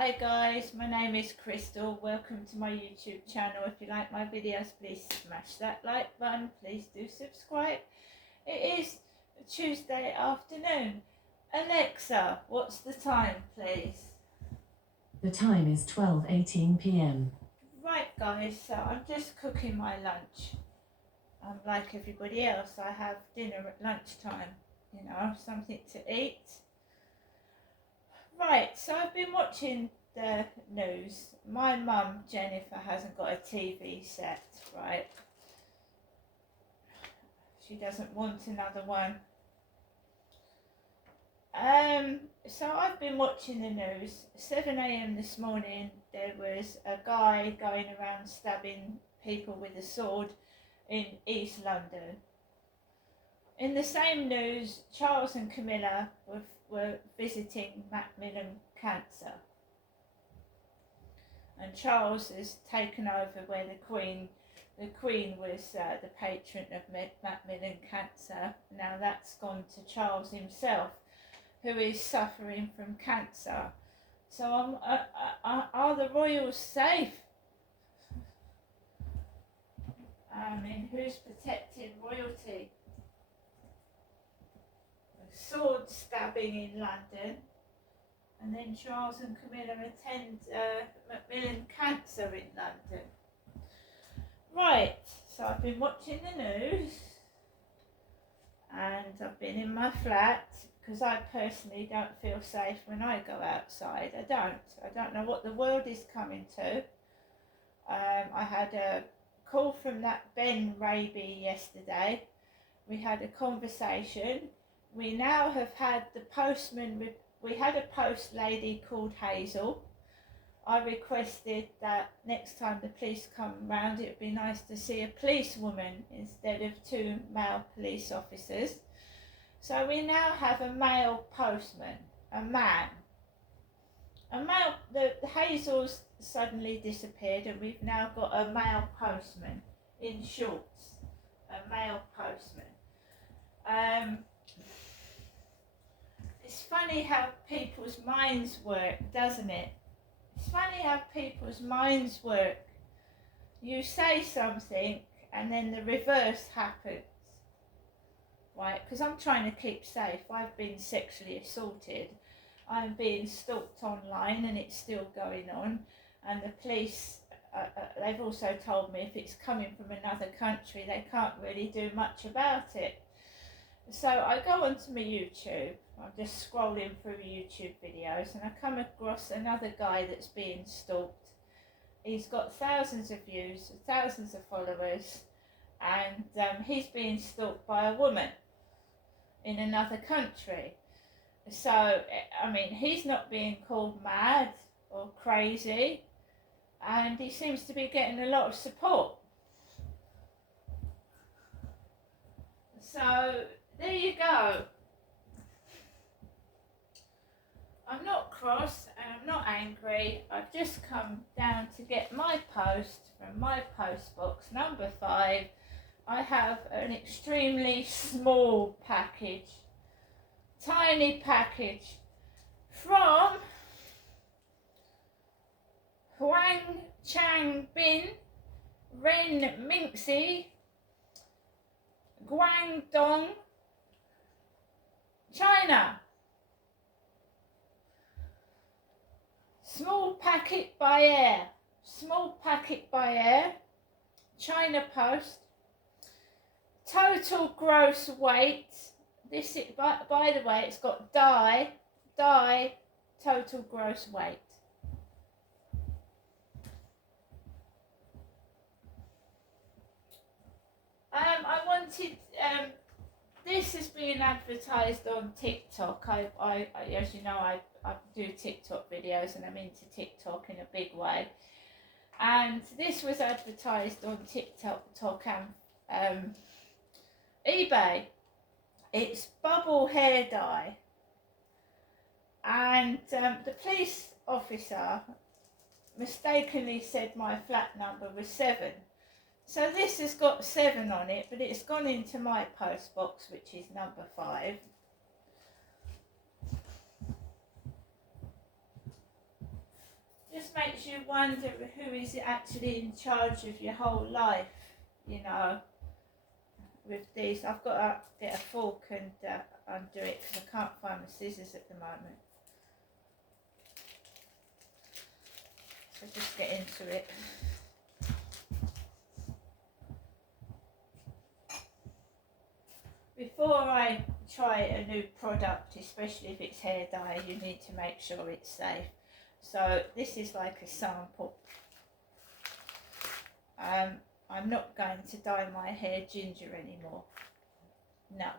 Hi guys, my name is Crystal. Welcome to my YouTube channel. If you like my videos, please smash that like button. Please do subscribe. It is Tuesday afternoon. Alexa, what's the time, please? The time is 12:18 p.m. Right guys, so I'm just cooking my lunch. Like everybody else, I have dinner at lunchtime, something to eat. Right, so I've been watching the news. My mum, Jennifer, hasn't got a TV set, right? She doesn't want another one. So I've been watching the news. 7 a.m. this morning, there was a guy going around stabbing people with a sword in East London. In the same news, Charles and Camilla were visiting Macmillan Cancer. And Charles has taken over where the Queen was the patron of Macmillan Cancer. Now that's gone to Charles himself, who is suffering from cancer. So are the royals safe? Who's protecting royalty? A sword stabbing in London, and then Charles and Camilla attend Macmillan Cancer in London. Right, so I've been watching the news, and I've been in my flat because I personally don't feel safe when I go outside. I don't know what the world is coming to. I had a call from that Ben Raby yesterday. We had a conversation. We now have had the postman. We had a post lady called Hazel. I requested that next time the police come round, it would be nice to see a policewoman instead of 2 male police officers. So we now have a male postman, a man. The Hazel's suddenly disappeared, and we've now got a male postman in shorts. A male postman. It's funny how people's minds work, doesn't it? It's funny how people's minds work. You say something and then the reverse happens. Right? Because I'm trying to keep safe. I've been sexually assaulted. I'm being stalked online and it's still going on. And the police, they've also told me if it's coming from another country, they can't really do much about it. So I go onto my YouTube. I'm just scrolling through YouTube videos and I come across another guy that's being stalked. He's got thousands of views, thousands of followers, and he's being stalked by a woman in another country. So, he's not being called mad or crazy, and he seems to be getting a lot of support. So, there you go. I'm not cross and I'm not angry. I've just come down to get my post from my post box number 5. I have an extremely small package, tiny package from Huang Chang Bin, Ren Minxi, Guangdong, China. Small packet by air, China Post. Total gross weight. This is, by the way, it's got die, total gross weight. I wanted, this is being advertised on TikTok. I as you know, I do TikTok videos and I'm into TikTok in a big way. And this was advertised on TikTok and eBay. It's bubble hair dye. And the police officer mistakenly said my flat number was 7. So this has got 7 on it, but it's gone into my post box, which is number 5. just makes you wonder who is actually in charge of your whole life, you know, with these. I've got to get a fork and undo it because I can't find my scissors at the moment. So just get into it. Before I try a new product, especially if it's hair dye, you need to make sure it's safe. So this is like a sample. I'm not going to dye my hair ginger anymore. No.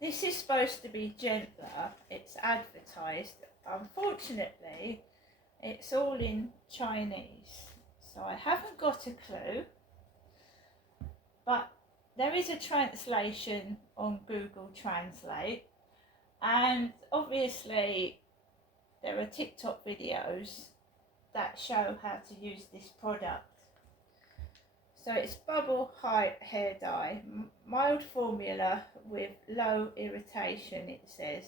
This is supposed to be gentler. It's advertised. Unfortunately, it's all in Chinese. So I haven't got a clue. But there is a translation on Google Translate. And obviously there are TikTok videos that show how to use this product. So it's bubble height hair dye, mild formula with low irritation, it says.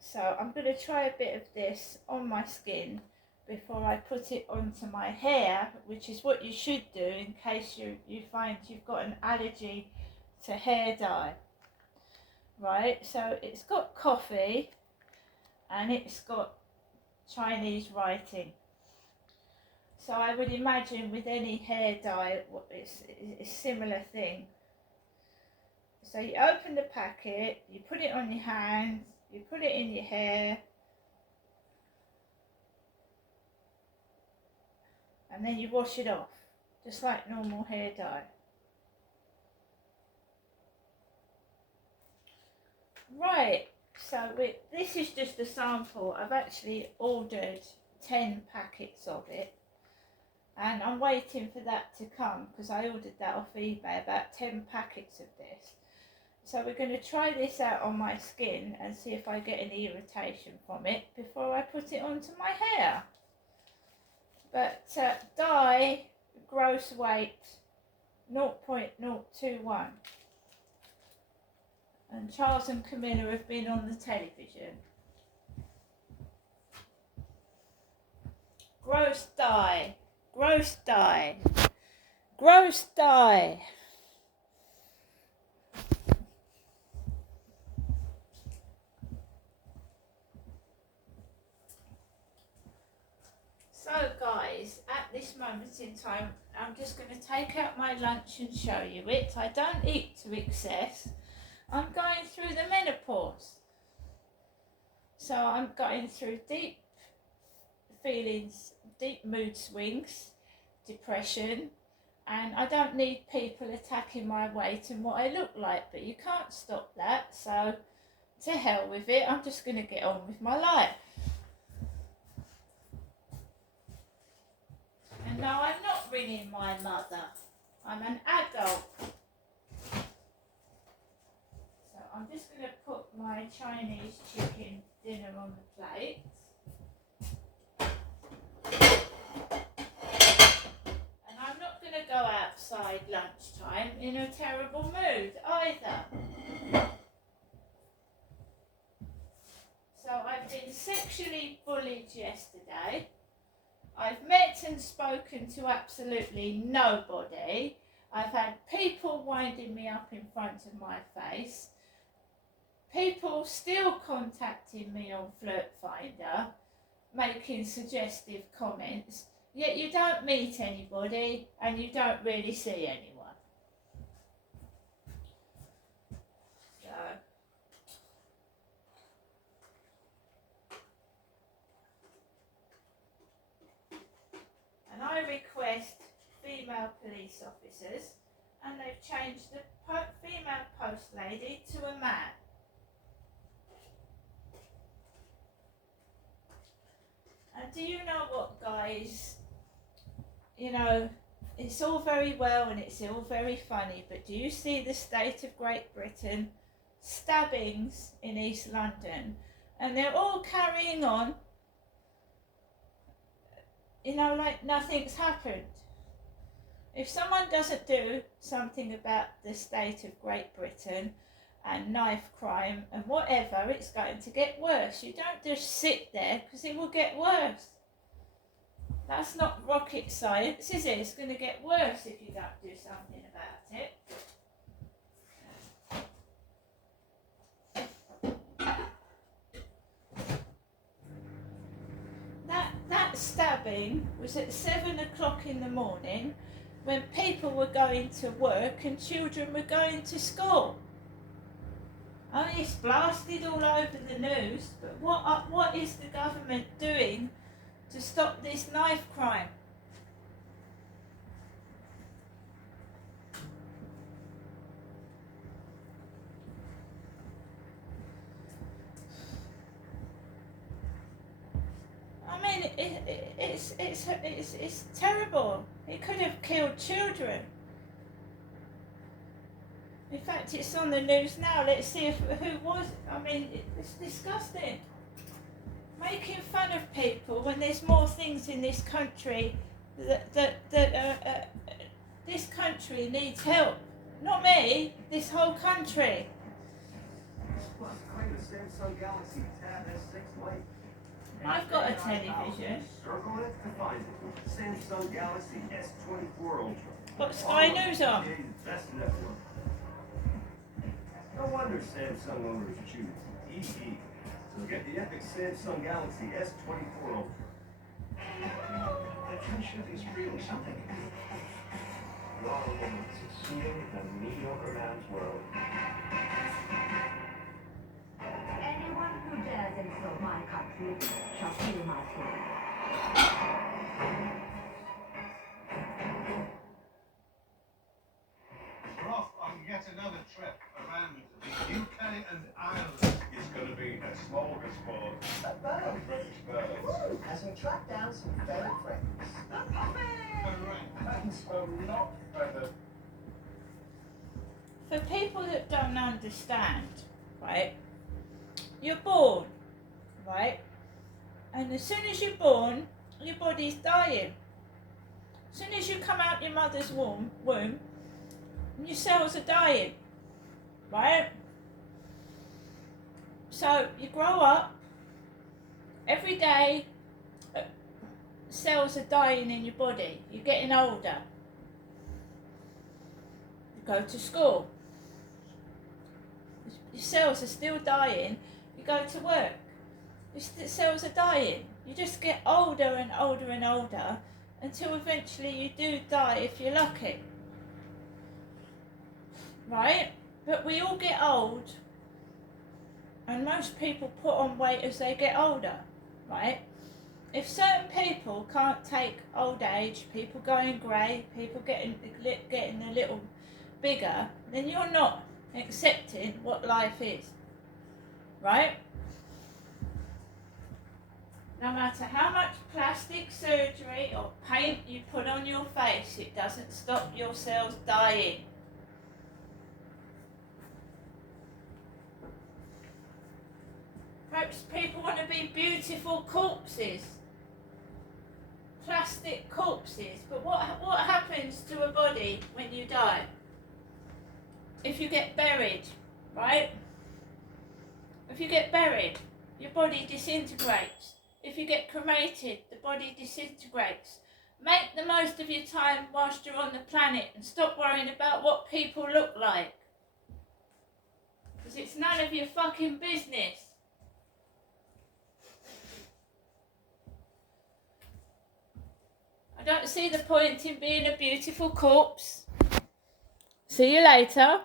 So I'm going to try a bit of this on my skin before I put it onto my hair, which is what you should do in case you find you've got an allergy to hair dye. Right, so it's got coffee and it's got Chinese writing. So I would imagine with any hair dye, it's a similar thing. So you open the packet, you put it on your hands, you put it in your hair, and then you wash it off, just like normal hair dye. Right, so this is just a sample. I've actually ordered 10 packets of it. And I'm waiting for that to come because I ordered that off eBay, about 10 packets of this. So we're going to try this out on my skin and see if I get any irritation from it before I put it onto my hair. But dye, gross weight, 0.021. And Charles and Camilla have been on the television. Gross dye. Gross dye. Gross dye. So guys, at this moment in time, I'm just going to take out my lunch and show you it. I don't eat to excess. I'm going through the menopause. So I'm going through deep feelings, deep mood swings, depression, and I don't need people attacking my weight and what I look like, but you can't stop that, so to hell with it, I'm just going to get on with my life. And no, I'm not ringing my mother, I'm an adult. So I'm just going to put my Chinese chicken dinner on the plate. Go outside lunchtime in a terrible mood either. So I've been sexually bullied yesterday. I've met and spoken to absolutely nobody. I've had people winding me up in front of my face. People still contacting me on Flirt Finder, making suggestive comments. Yet you don't meet anybody and you don't really see anyone. So, and I request female police officers, and they've changed the female post lady to a man. And do you know what, guys? You know, it's all very well and it's all very funny, but do you see the state of Great Britain? Stabbings in East London, and they're all carrying on, you know, like nothing's happened. If someone doesn't do something about the state of Great Britain and knife crime and whatever, it's going to get worse. You don't just sit there because it will get worse. That's not rocket science, is it? It's going to get worse if you don't do something about it. That stabbing was at 7 o'clock in the morning when people were going to work and children were going to school. Oh, it's blasted all over the news, but what is the government doing to stop this knife crime? I mean, it's terrible. It could have killed children. In fact, it's on the news now. Let's see who was. I mean, it's disgusting. Making fun of people when there's more things in this country that this country needs help. Not me. This whole country. Plus, claim the Samsung Galaxy Tab S6 Lite. I've got a television. Circle it to find it. Samsung Galaxy S24 Ultra. Got Sky News on. Best network. No wonder Samsung owners choose EE. So get the epic Samsung Galaxy S24 Ultra. That friendship is really something. Raw moments succeeding in a mediocre man's world. Anyone who dares insult my country shall feel my fury. We're off on yet another trip around the UK and Ireland. It's going to be a smorgasbord of British birds. As we track down some feathered friends. Correct. And so not feathered. For people that don't understand, right? You're born, right? And as soon as you're born, your body's dying. As soon as you come out your mother's womb, your cells are dying, right? So you grow up, every day cells are dying in your body. You're getting older. You go to school. Your cells are still dying. You go to work. Your cells are dying. You just get older and older and older until eventually you do die if you're lucky. Right? But we all get old, and most people put on weight as they get older, right? If certain people can't take old age, people going grey, people getting a little bigger, then you're not accepting what life is, right? No matter how much plastic surgery or paint you put on your face, it doesn't stop your cells dying. Perhaps people want to be beautiful corpses, plastic corpses, but what happens to a body when you die? If you get buried, right? If you get buried, your body disintegrates. If you get cremated, the body disintegrates. Make the most of your time whilst you're on the planet and stop worrying about what people look like. Because it's none of your fucking business. I don't see the point in being a beautiful corpse. See you later.